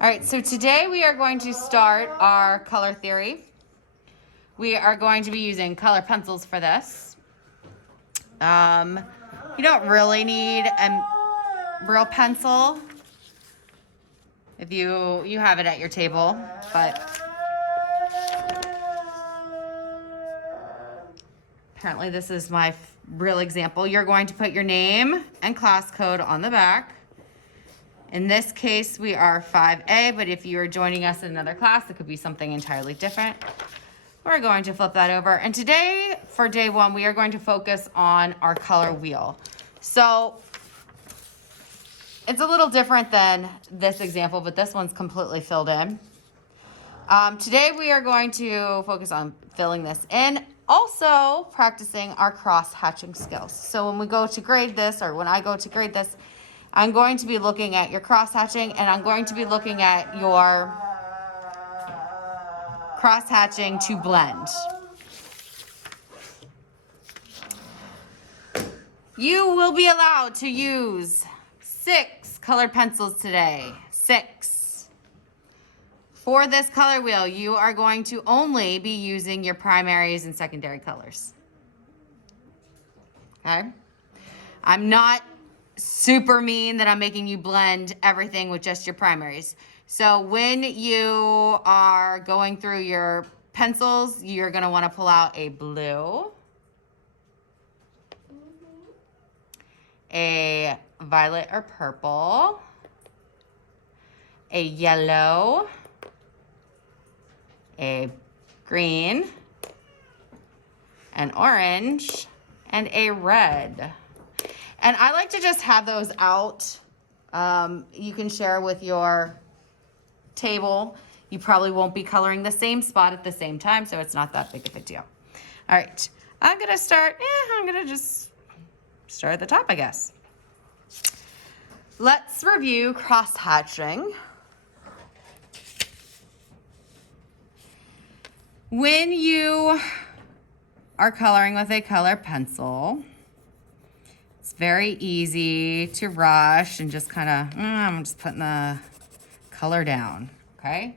All right, so today we are going to start our color theory. We are going to be using color pencils for this. You don't really need a real pencil if you have it at your table, but apparently this is my real example. You're going to put your name and class code on the back. In this case, we are 5A, but if you are joining us in another class, it could be something entirely different. We're going to flip that over. And today, for day one, we are going to focus on our color wheel. So it's a little different than this example, but this one's completely filled in. Today, we are going to focus on filling this in, also practicing our cross-hatching skills. So when we go to grade this, or when I go to grade this, I'm going to be looking at your cross-hatching, and I'm going to be looking at your cross-hatching to blend. You will be allowed to use 6 colored pencils today. 6. For this color wheel, you are going to only be using your primaries and secondary colors. Okay? I'm not super mean that I'm making you blend everything with just your primaries. So when you are going through your pencils, you're going to want to pull out a blue, a violet or purple, a yellow, a green, an orange, and a red. And I like to just have those out. You can share with your table. You probably won't be coloring the same spot at the same time, so it's not that big of a deal. All right, I'm gonna just start at the top, I guess. Let's review cross-hatching. When you are coloring with a color pencil, it's very easy to rush and just kind of, I'm just putting the color down, okay?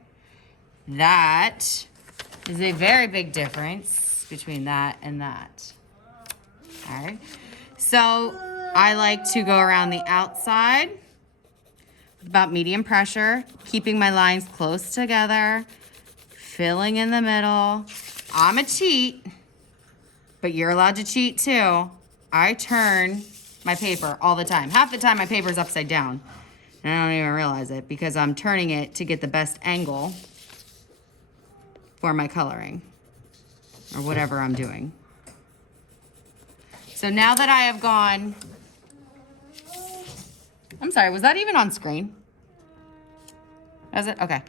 That is a very big difference between that and that, all right? So I like to go around the outside with about medium pressure, keeping my lines close together, filling in the middle. I'm a cheat, but you're allowed to cheat too. I turn my paper all the time. Half the time my paper is upside down, and I don't even realize it because I'm turning it to get the best angle for my coloring or whatever I'm doing. So now that I have gone, I'm sorry, was that even on screen? Was it? Okay.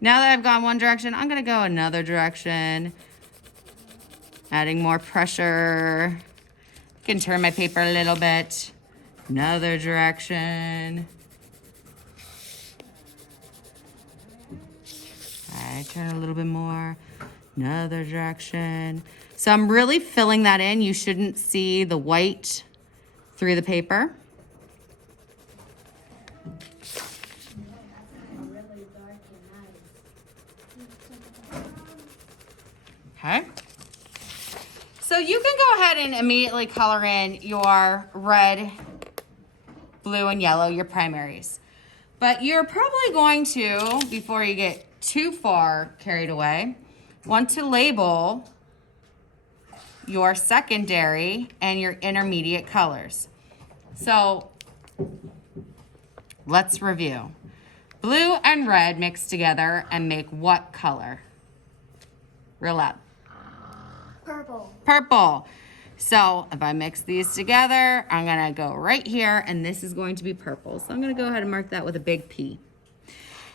Now that I've gone one direction, I'm gonna go another direction, adding more pressure. I can turn my paper a little bit. Another direction. I turn a little bit more. Another direction. So I'm really filling that in. You shouldn't see the white through the paper. Okay. So you can go ahead and immediately color in your red, blue, and yellow, your primaries. But you're probably going to, before you get too far carried away, want to label your secondary and your intermediate colors. So let's review. Blue and red mixed together and make what color? Real loud. Purple. Purple. So if I mix these together, I'm gonna go right here, and this is going to be purple. So I'm gonna go ahead and mark that with a big P.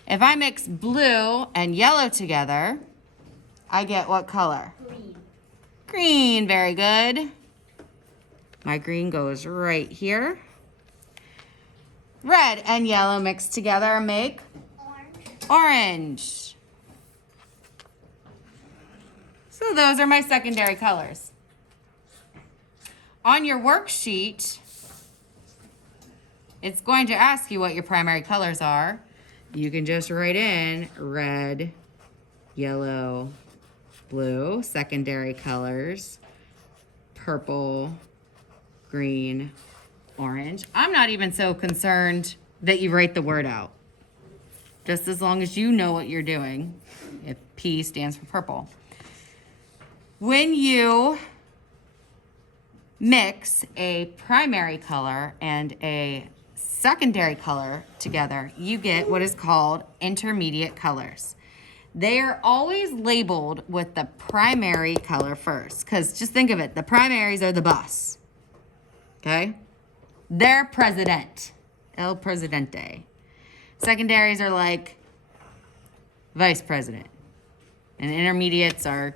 If I mix blue and yellow together, I get what color? Green. Green, very good. My green goes right here. Red and yellow mixed together make? Orange. Orange. So those are my secondary colors. On your worksheet, it's going to ask you what your primary colors are. you can just write in red, yellow, blue, secondary colors, purple, green, orange. I'm not even so concerned that you write the word out. Just as long as you know what you're doing. If P stands for purple. When you mix a primary color and a secondary color together, you get what is called intermediate colors. They are always labeled with the primary color first, because just think of it, the primaries are the boss, okay? They're president, el presidente. Secondaries are like vice president, and intermediates are,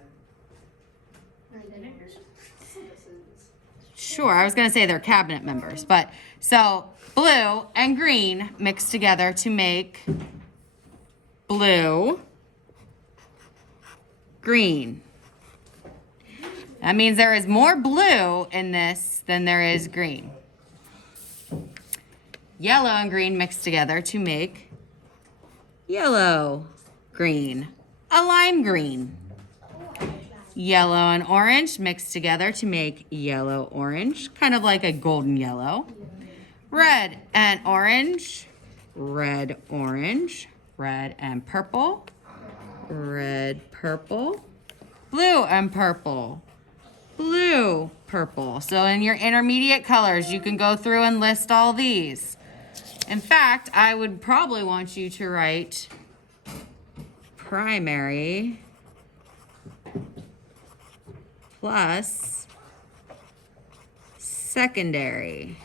sure, I was gonna say they're cabinet members, but so blue and green mixed together to make blue, green. That means there is more blue in this than there is green. Yellow and green mixed together to make yellow, green, a lime green. Yellow and orange mixed together to make yellow orange, kind of like a golden yellow. Red and orange, red orange, red and purple, red purple, blue and purple, blue purple. So in your intermediate colors, you can go through and list all these. In fact, I would probably want you to write primary plus secondary.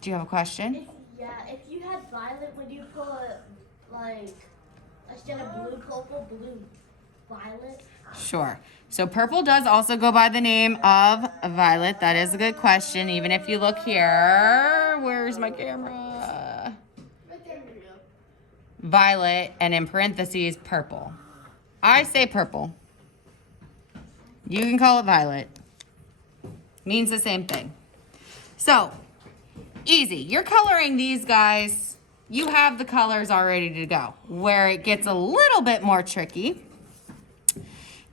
Do you have a question? If you had violet, would you put like instead of blue, purple, blue, violet? Sure. So purple does also go by the name of violet. That is a good question. Even if you look here, where's my camera? Right there you go. Violet, and in parentheses, purple. I say purple. You can call it violet. Means the same thing. So, easy. You're coloring these guys. You have the colors all ready to go. Where it gets a little bit more tricky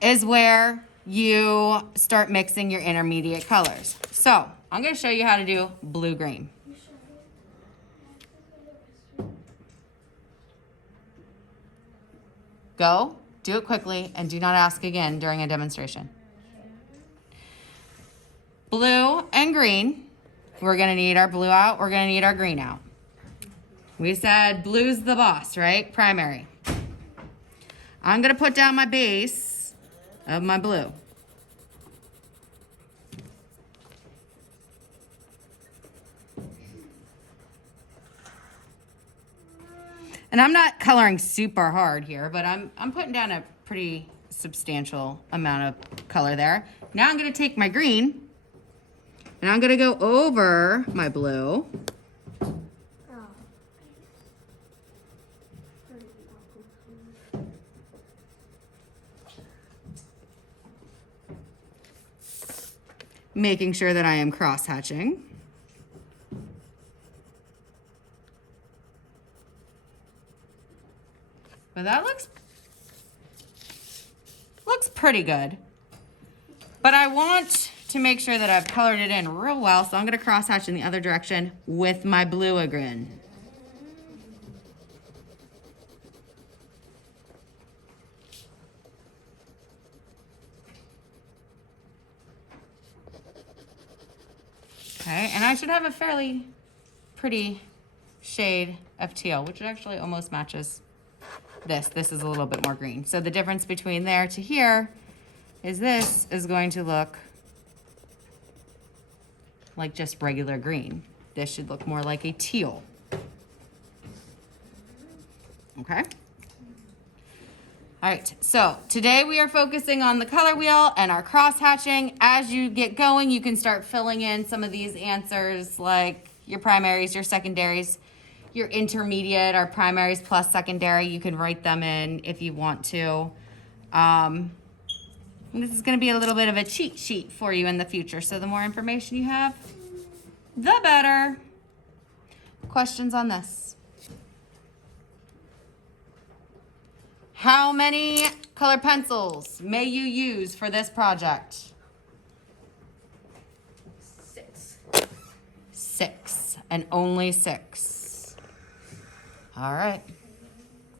is where you start mixing your intermediate colors. So, I'm going to show you how to do blue-green. Go, do it quickly, and do not ask again during a demonstration. Blue and green. We're going to need our blue out. We're going to need our green out. We said blue's the boss, right? Primary. I'm going to put down my base of my blue. And I'm not coloring super hard here, but I'm putting down a pretty substantial amount of color there. Now I'm going to take my green and I'm going to go over my blue. Making sure that I am cross-hatching. But that looks pretty good. But I want to make sure that I've colored it in real well, so I'm going to cross-hatch in the other direction with my blue again. Okay, and I should have a fairly pretty shade of teal, which actually almost matches this. This is a little bit more green. So the difference between there to here is this is going to look like just regular green. This should look more like a teal. Okay? All right, so today we are focusing on the color wheel and our cross-hatching. As you get going, you can start filling in some of these answers like your primaries, your secondaries, your intermediate, or primaries plus secondary. You can write them in if you want to. This is going to be a little bit of a cheat sheet for you in the future. So the more information you have, the better. questions on this? How many color pencils may you use for this project? 6. 6, and only 6. All right.